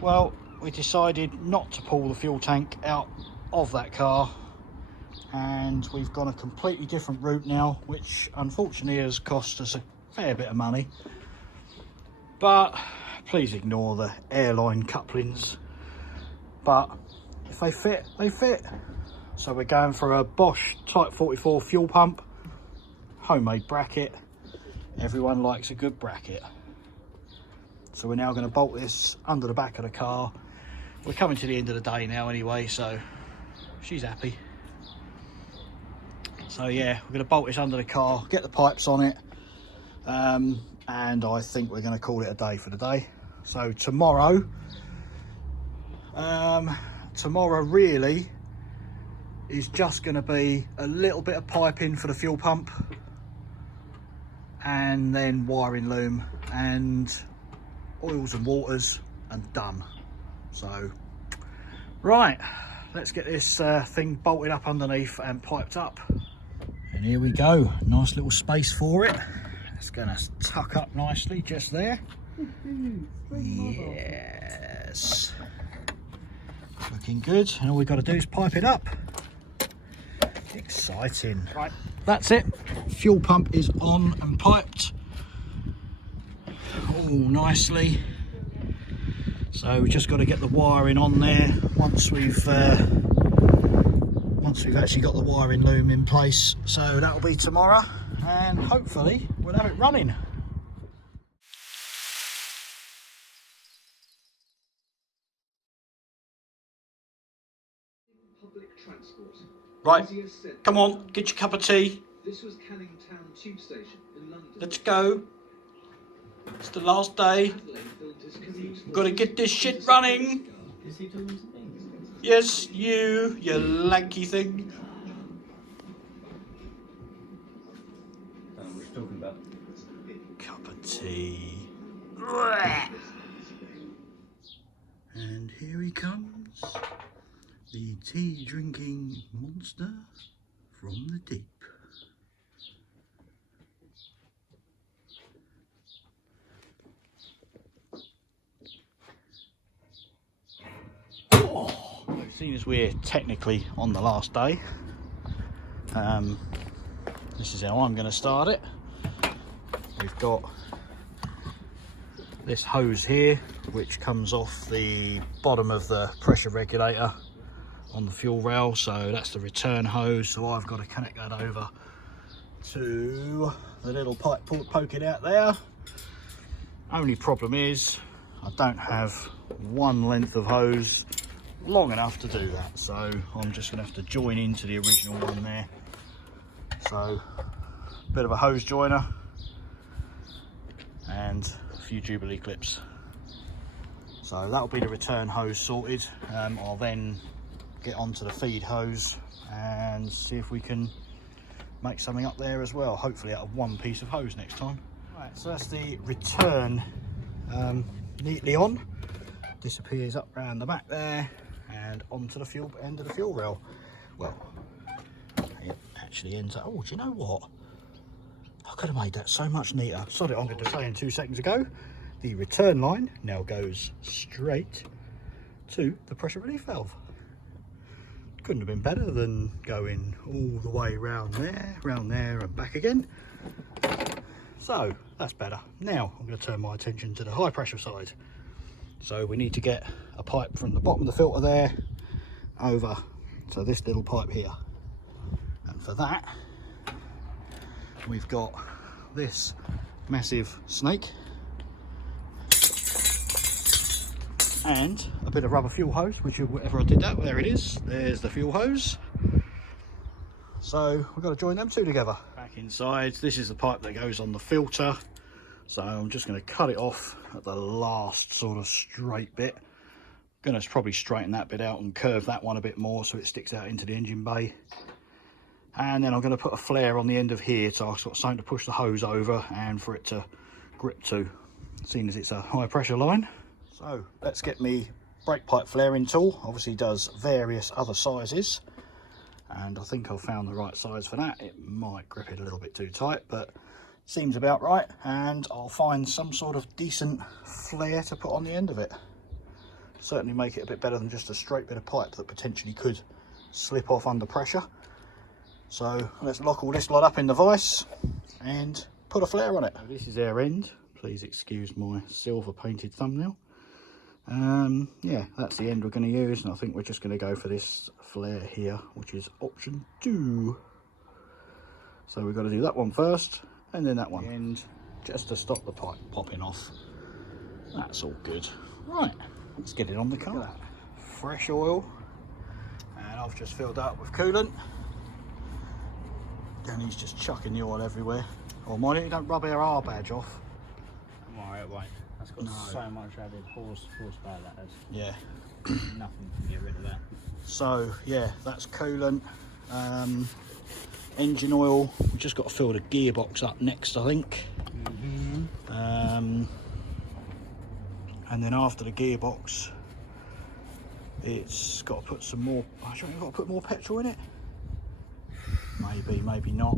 Well, we decided not to pull the fuel tank out of that car, and we've gone a completely different route now, which unfortunately has cost us a fair bit of money. But please ignore the airline couplings. But if they fit, they fit. So we're going for a Bosch Type 44 fuel pump, homemade bracket. Everyone likes a good bracket. So we're now going to bolt this under the back of the car. We're coming to the end of the day now anyway, so she's happy. So yeah, we're going to bolt this under the car, get the pipes on it, and I think we're going to call it a day for the day. So tomorrow really is just going to be a little bit of piping for the fuel pump, and then wiring loom and oils and waters, and done. So right, let's get this thing bolted up underneath and piped up. And here we go, nice little space for it. It's gonna tuck up nicely just there. Yes, looking good, and all we've got to do is pipe it up. Exciting. Right, that's it, fuel pump is on and piped all nicely. So we've just got to get the wiring on there once we've actually got the wiring loom in place. So that'll be tomorrow, and hopefully we'll have it running. Public transport. Right, come on, get your cup of tea. This was Canning Town Tube Station in London. Let's go. It's the last day. We've got to get this shit running. Is he doing something? Yes, you lanky thing. What are you talking about? Cup of tea. And here he comes. The tea drinking monster from the deep. Seeing as we're technically on the last day, this is how I'm going to start it. We've got this hose here which comes off the bottom of the pressure regulator on the fuel rail, so that's the return hose. So I've got to connect that over to the little pipe poking out there. Only problem is I don't have one length of hose long enough to do that, so I'm just going to have to join into the original one there. So a bit of a hose joiner and a few Jubilee clips. So that'll be the return hose sorted. I'll then get onto the feed hose and see if we can make something up there as well, hopefully out of one piece of hose next time. Right, so that's the return neatly on, disappears up round the back there and onto the fuel end of the fuel rail. Well, it actually ends up, oh, do you know what, I could have made that so much neater. Sorry, I'm going to say in 2 seconds ago, the return line now goes straight to the pressure relief valve. Couldn't have been better than going all the way round there and back again. So that's better. Now I'm going to turn my attention to the high pressure side. So we need to get a pipe from the bottom of the filter there over to this little pipe here, and for that we've got this massive snake and a bit of rubber fuel hose, which whatever I did that, there it is, there's the fuel hose. So we've got to join them two together. Back inside, this is the pipe that goes on the filter, so I'm just going to cut it off at the last sort of straight bit. I'm going to probably straighten that bit out and curve that one a bit more so it sticks out into the engine bay. And then I'm going to put a flare on the end of here, so I've got something to push the hose over and for it to grip to, seeing as it's a high pressure line. So let's get me brake pipe flaring tool. Obviously does various other sizes, and I think I've found the right size for that. It might grip it a little bit too tight, but seems about right. And I'll find some sort of decent flare to put on the end of it. certainly make it a bit better than just a straight bit of pipe that potentially could slip off under pressure. So let's lock all this lot up in the vise and put a flare on it. So this is our end. Please excuse my silver painted thumbnail. Yeah, that's the end we're going to use, and I think we're just going to go for this flare here, which is option 2. So we've got to do that one first and then that one, and just to stop the pipe popping off. That's all good. Right, let's get it on the car. Fresh oil, and I've just filled that up with coolant. And he's just chucking the oil everywhere. Oh, mind you, don't rub our R badge off. I'm alright, it won't. That's got so much added horsepower that has. Yeah. Nothing can get rid of that. So yeah, that's coolant. Engine oil. We've just got to fill the gearbox up next, I think. And then after the gearbox, it's got to put some more. I think we've got to put more petrol in it. Maybe, maybe not.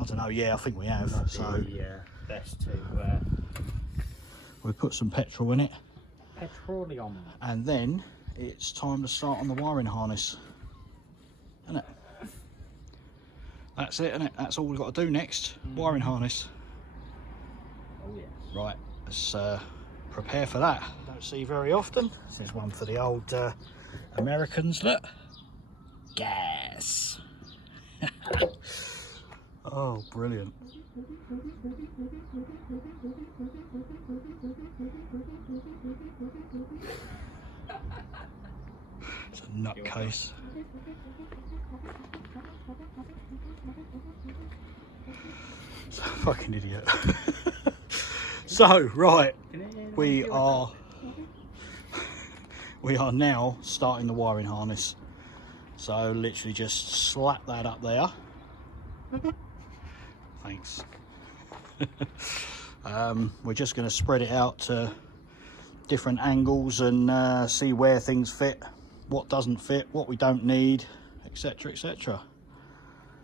I don't know. Yeah, I think we have. So yeah, best to we put some petrol in it. petroleum. And then it's time to start on the wiring harness, isn't it? That's it, isn't it? That's all we've got to do next. Wiring harness. Oh yeah. Right, let's prepare for that. Don't see very often. This is one for the old Americans. Look, gas. Oh, brilliant. It's a nutcase. It's a fucking idiot. So, right, we are now starting the wiring harness. So literally just slap that up there. Thanks. We're just going to spread it out to different angles and see where things fit, what doesn't fit, what we don't need, etc, etc.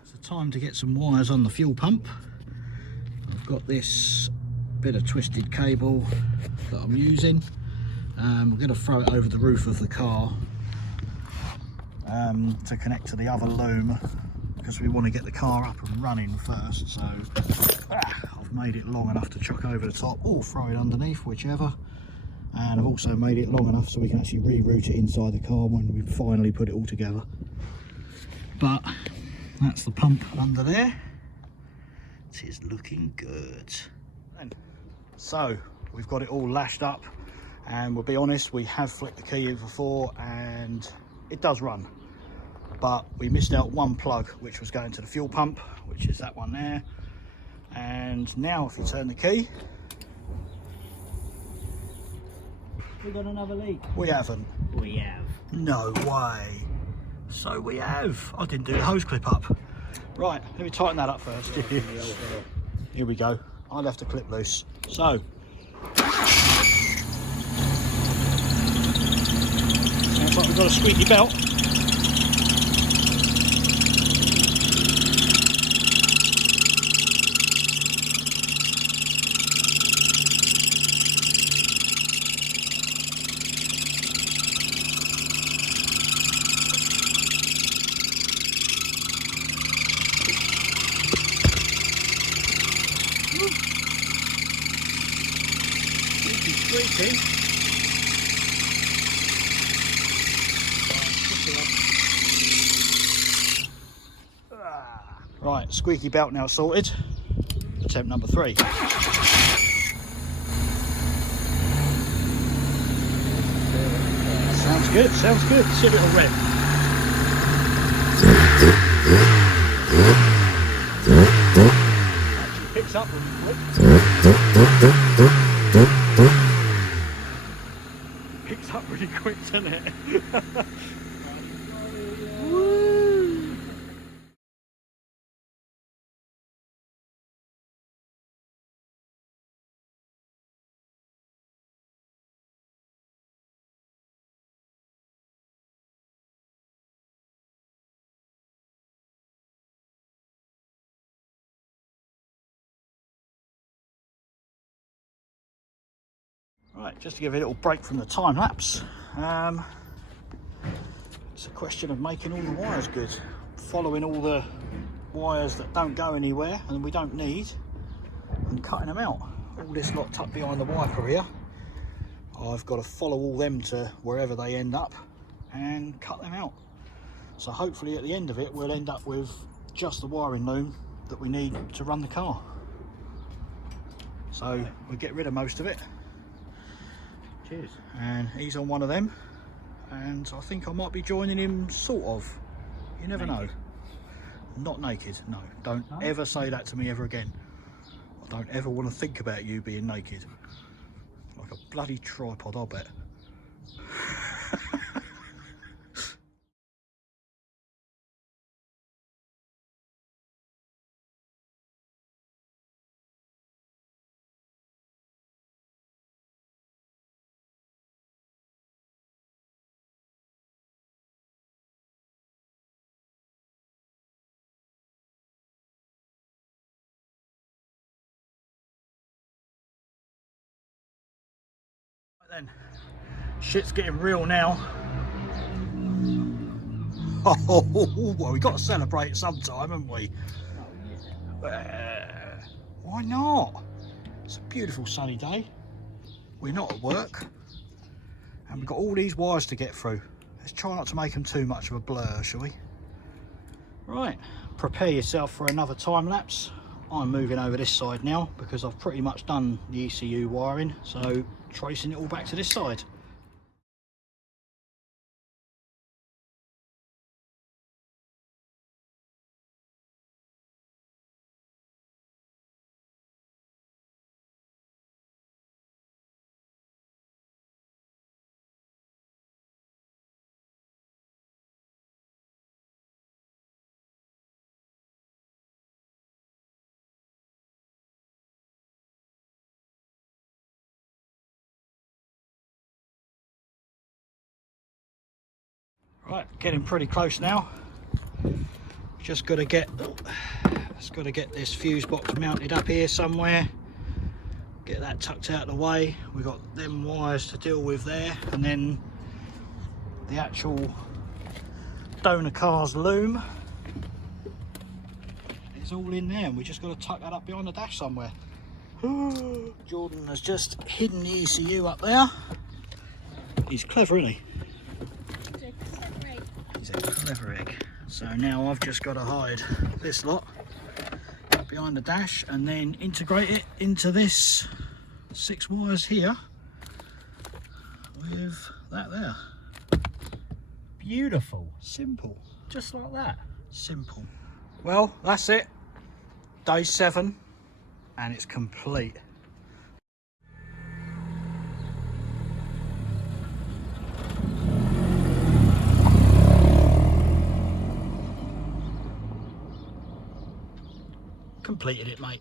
So time to get some wires on the fuel pump. I've got this bit of twisted cable that I'm using. We're going to throw it over the roof of the car to connect to the other loom, because we want to get the car up and running first. So I've made it long enough to chuck over the top or throw it underneath, whichever. And I've also made it long enough so we can actually reroute it inside the car when we finally put it all together. But that's the pump under there. It is looking good. So we've got it all lashed up, and we'll be honest, we have flicked the key in before and it does run, but we missed out one plug which was going to the fuel pump, which is that one there. And now if you turn the key, We got another leak. we haven't. We have. No way. So we have. I didn't do the hose clip up. Right, let me tighten that up first. Here we go. I left the clip loose. So sounds like we've got a squeaky belt. Squeaky. Right, squeaky belt now sorted. Attempt number 3. Sounds good, sounds good. See if it'll rev. Actually picks up when you flip. Picks up really quick, doesn't it? Woo! Right, just to give it a little break from the time lapse, It's a question of making all the wires good, following all the wires that don't go anywhere and we don't need, and cutting them out. All this lot tucked behind the wiper here, I've got to follow all them to wherever they end up and cut them out. So hopefully at the end of it we'll end up with just the wiring loom that we need to run the car. So we'll get rid of most of it. Cheers. And he's on one of them, and I think I might be joining him, sort of. You never know. Not naked, no. Don't ever say that to me ever again. I don't ever want to think about you being naked. Like a bloody tripod, I'll bet. Then shit's getting real now. Oh, well, we got to celebrate sometime, haven't we? Why not? It's a beautiful sunny day. We're not at work, and we've got all these wires to get through. Let's try not to make them too much of a blur, shall we? Right, prepare yourself for another time lapse. I'm moving over this side now because I've pretty much done the ECU wiring, so tracing it all back to this side. Right, getting pretty close now. Just got to get this fuse box mounted up here somewhere. Get that tucked out of the way. We've got them wires to deal with there, and then the actual donor car's loom is all in there, and we just got to tuck that up behind the dash somewhere. Jordan has just hidden the ECU up there. He's clever, isn't he? He's a clever egg. So now I've just got to hide this lot behind the dash and then integrate it into this 6 wires here with that there. Beautiful. Simple. Just like that. Simple. Well, that's it. Day 7, and it's complete. Completed it, mate.